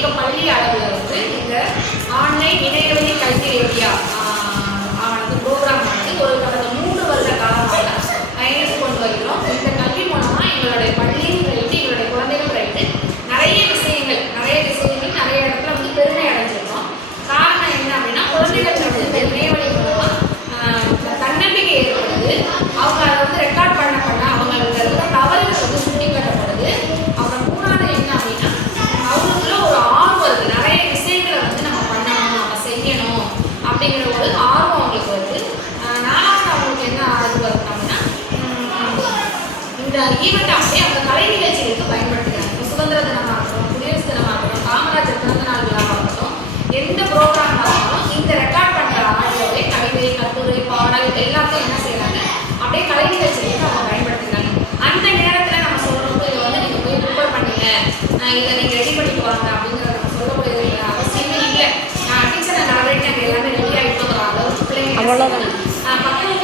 es que pone அப்படிங்கிற ஒரு ஆர்வம் அவங்களுக்கு வருது. நாலாவது அவங்களுக்கு என்ன ஆர்வம் வருதுனாங்கன்னா இந்த ஈவெண்ட் அப்படியே அந்த கலை நிகழ்ச்சிகளுக்கு பயன்படுத்துகிறாங்க. சுதந்திர தினமாக இருக்கட்டும் குடியரசு தினமாகட்டும் காமராஜர் பிறந்த நாள் விழாவாக எந்த ப்ரோக்ராம் ஆகட்டும் இந்த ரெக்கார்ட் பண்ணுற ஆடியோவை கவிதை கட்டுரை பாடல் எல்லாத்தையும் என்ன செய்கிறாங்க அப்படியே கலை நிகழ்ச்சிகளுக்கு அவங்க பயன்படுத்துகிறாங்க. அந்த நேரத்தில் நம்ம சொல்கிறோம் இதை வந்து நீங்கள் போய் ப்ரிப்பேர் பண்ணுங்க. இதை நீங்கள் ரெடி பண்ணிட்டு வாங்க அப்படிங்கிறத நம்ம சொல்லக்கூடிய அவசியமே இல்லை. டீச்சரை நான் ஆல்ரெடி எல்லாமே ভালো লাগে।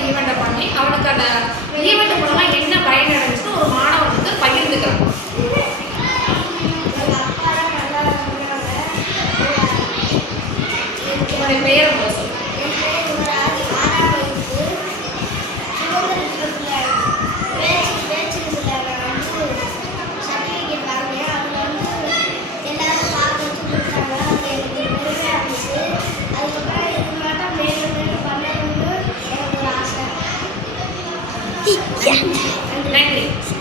ஒரு ஈவெண்ட்டை பண்ணி அவனுக்கு அந்த ஈவெண்ட் மூலமாக என்ன பயன் அடைஞ்சுன்னு ஒரு மாணவன் வந்து பகிர்ந்துக்கிறான். உங்களுடைய பேரை மோசம் Dạ. Yeah.